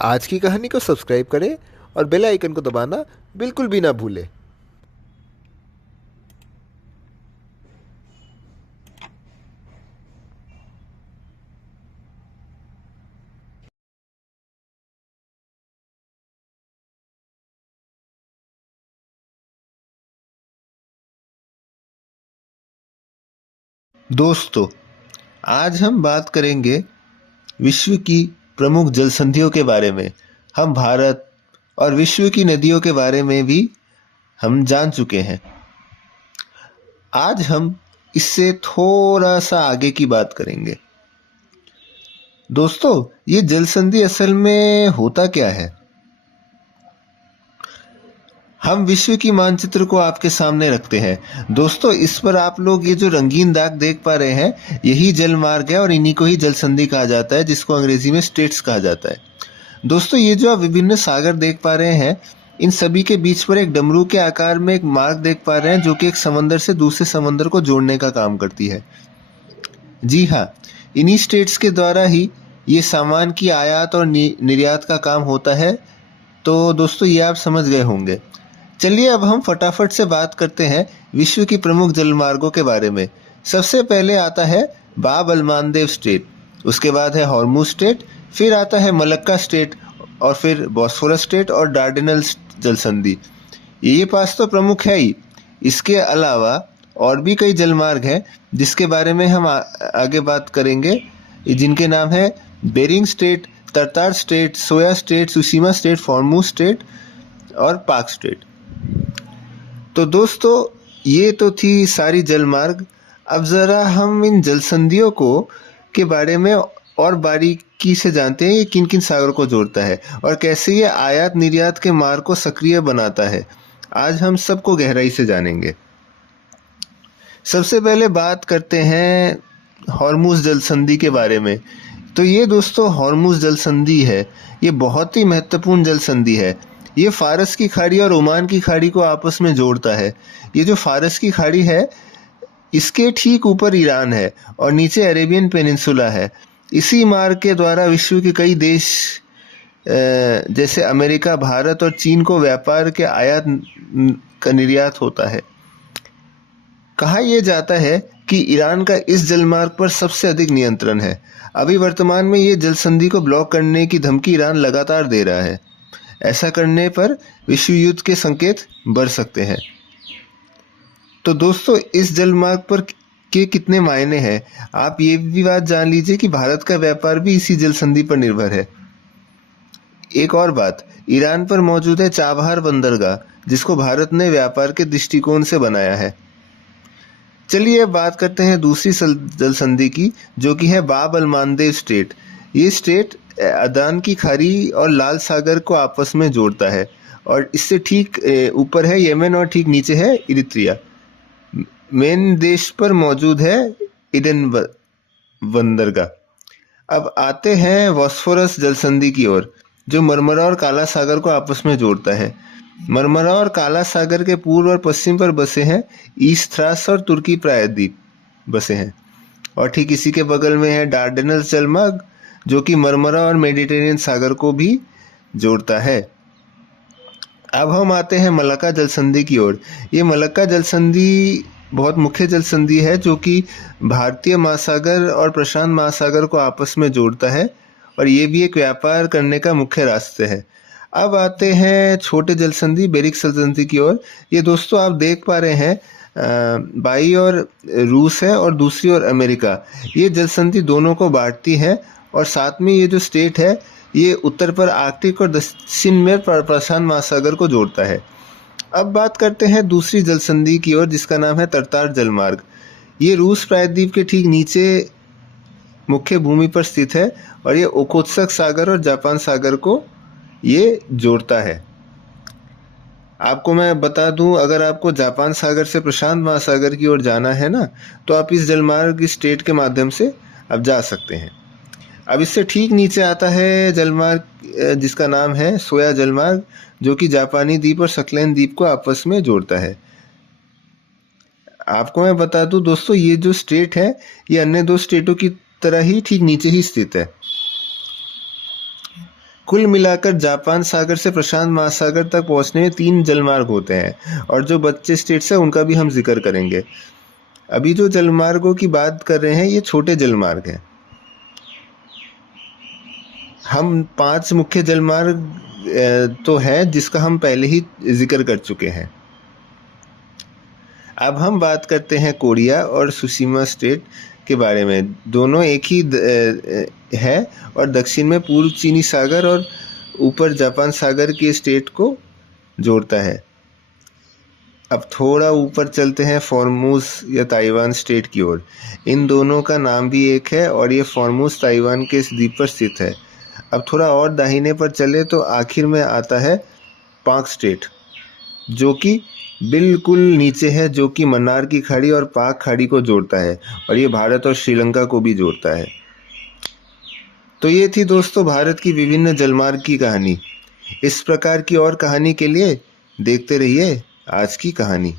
आज की कहानी को सब्सक्राइब करें और बेल आइकन को दबाना बिल्कुल भी ना भूलें। दोस्तों, आज हम बात करेंगे विश्व की प्रमुख जल संधियों के बारे में। हम भारत और विश्व की नदियों के बारे में भी हम जान चुके हैं। आज हम इससे थोड़ा सा आगे की बात करेंगे। दोस्तों, ये जल संधि असल में होता क्या है? हम विश्व की मानचित्र को आपके सामने रखते हैं। दोस्तों, इस पर आप लोग ये जो रंगीन दाग देख पा रहे हैं, यही जल मार्ग है और इन्हीं को ही जल संधि कहा जाता है, जिसको अंग्रेजी में स्टेट्स कहा जाता है। दोस्तों, ये जो आप विभिन्न सागर देख पा रहे हैं, इन सभी के बीच पर एक डमरू के आकार में एक मार्ग देख पा रहे हैं, जो कि एक समंदर से दूसरे समंदर को जोड़ने का काम करती है। जी हाँ, इन्हीं स्टेट्स के द्वारा ही ये सामान की आयात और निर्यात का काम होता है। तो दोस्तों, ये आप समझ गए होंगे। चलिए अब हम फटाफट से बात करते हैं विश्व की प्रमुख जलमार्गों के बारे में। सबसे पहले आता है बाब अल मानदेव स्ट्रेट, उसके बाद है हॉर्मुज स्ट्रेट, फिर आता है मलक्का स्ट्रेट और फिर बॉस्फोरस स्ट्रेट और डार्डेनल जल संधि। ये पास तो प्रमुख है ही। इसके अलावा और भी कई जलमार्ग हैं जिसके बारे में हम आगे बात करेंगे, जिनके नाम है बेरिंग स्ट्रेट, तरतार स्ट्रेट, सोया स्ट्रेट, सुशीमा स्ट्रेट, फॉर्मूज स्ट्रेट और पाक स्ट्रेट। तो दोस्तों, ये तो थी सारी जलमार्ग। अब ज़रा हम इन जलसंधियों को के बारे में और बारीकी से जानते हैं, ये किन किन सागरों को जोड़ता है और कैसे ये आयात निर्यात के मार्ग को सक्रिय बनाता है। आज हम सबको गहराई से जानेंगे। सबसे पहले बात करते हैं हॉर्मुज जलसंधि के बारे में। तो ये दोस्तों हॉर्मुज जलसंधि है, ये बहुत ही महत्वपूर्ण जलसंधि है। ये फारस की खाड़ी और ओमान की खाड़ी को आपस में जोड़ता है। ये जो फारस की खाड़ी है, इसके ठीक ऊपर ईरान है और नीचे अरेबियन पेनिनसुला है। इसी मार्ग के द्वारा विश्व के कई देश जैसे अमेरिका, भारत और चीन को व्यापार के आयात का निर्यात होता है। कहा यह जाता है कि ईरान का इस जलमार्ग पर सबसे अधिक नियंत्रण है। अभी वर्तमान में ये जल संधि को ब्लॉक करने की धमकी ईरान लगातार दे रहा है। ऐसा करने पर विश्व युद्ध के संकेत बढ़ सकते हैं। तो दोस्तों, इस जलमार्ग पर के कितने मायने हैं, आप ये भी बात जान लीजिए कि भारत का व्यापार भी इसी जल संधि पर निर्भर है। एक और बात, ईरान पर मौजूद है चाबहार बंदरगाह, जिसको भारत ने व्यापार के दृष्टिकोण से बनाया है। चलिए अब बात करते हैं दूसरी जल संधि की, जो कि है बाब अल मानदेव स्ट्रेट। ये स्ट्रेट अदान की खाड़ी और लाल सागर को आपस में जोड़ता है और इससे ठीक ऊपर है यमन और ठीक नीचे है इरित्रिया। मेन देश पर मौजूद है इडन बंदरगाह। अब आते हैं बॉस्फोरस जल संधि की ओर, जो मरमरा और काला सागर को आपस में जोड़ता है। मरमरा और काला सागर के पूर्व और पश्चिम पर बसे हैं ईस्ट थ्रास और तुर्की प्रायद्वीप बसे हैं, और ठीक इसी के बगल में है डार्डेनल्स जलमार्ग, जो कि मरमरा और मेडिटेरियन सागर को भी जोड़ता है। अब हम आते हैं मलक्का जल संधि की ओर। ये मलक्का जल संधि बहुत मुख्य जल संधि है, जो कि भारतीय महासागर और प्रशांत महासागर को आपस में जोड़ता है और ये भी एक व्यापार करने का मुख्य रास्ते है। अब आते हैं छोटे जल संधि बेरिक जल संधि की ओर। ये दोस्तों आप देख पा रहे हैं, बाई और रूस है और दूसरी ओर अमेरिका। ये जल संधि दोनों को बांटती है और साथ में ये जो स्टेट है, ये उत्तर पर आर्कटिक और दक्षिण में प्रशांत महासागर को जोड़ता है। अब बात करते हैं दूसरी जल संधि की ओर, जिसका नाम है तरतार जलमार्ग। ये रूस प्रायद्वीप के ठीक नीचे मुख्य भूमि पर स्थित है और ये ओखोत्सक सागर और जापान सागर को ये जोड़ता है। आपको मैं बता दूं, अगर आपको जापान सागर से प्रशांत महासागर की ओर जाना है ना, तो आप इस जलमार्ग इस स्टेट के माध्यम से आप जा सकते हैं। अब इससे ठीक नीचे आता है जलमार्ग, जिसका नाम है सोया जलमार्ग, जो कि जापानी द्वीप और सकलैन द्वीप को आपस में जोड़ता है। आपको मैं बता दूं दोस्तों, ये जो स्टेट है, ये अन्य दो स्टेटों की तरह ही ठीक नीचे ही स्थित है। कुल मिलाकर जापान सागर से प्रशांत महासागर तक पहुंचने में 3 जलमार्ग होते हैं, और जो बच्चे स्टेट्स है उनका भी हम जिक्र करेंगे। अभी जो जलमार्गों की बात कर रहे हैं ये छोटे जलमार्ग हैं। हम 5 मुख्य जलमार्ग तो है जिसका हम पहले ही जिक्र कर चुके हैं। अब हम बात करते हैं कोरिया और सुशिमा स्टेट के बारे में। दोनों एक ही है और दक्षिण में पूर्व चीनी सागर और ऊपर जापान सागर के स्टेट को जोड़ता है। अब थोड़ा ऊपर चलते हैं फॉर्मोस या ताइवान स्टेट की ओर। इन दोनों का नाम भी एक है और ये फॉर्मोस ताइवान के द्वीप पर स्थित है। अब थोड़ा और दाहिने पर चले तो आखिर में आता है पाक स्टेट, जो कि बिल्कुल नीचे है, जो कि मन्नार की खाड़ी और पाक खाड़ी को जोड़ता है, और ये भारत और श्रीलंका को भी जोड़ता है। तो ये थी दोस्तों भारत की विभिन्न जलमार्ग की कहानी। इस प्रकार की और कहानी के लिए देखते रहिए आज की कहानी।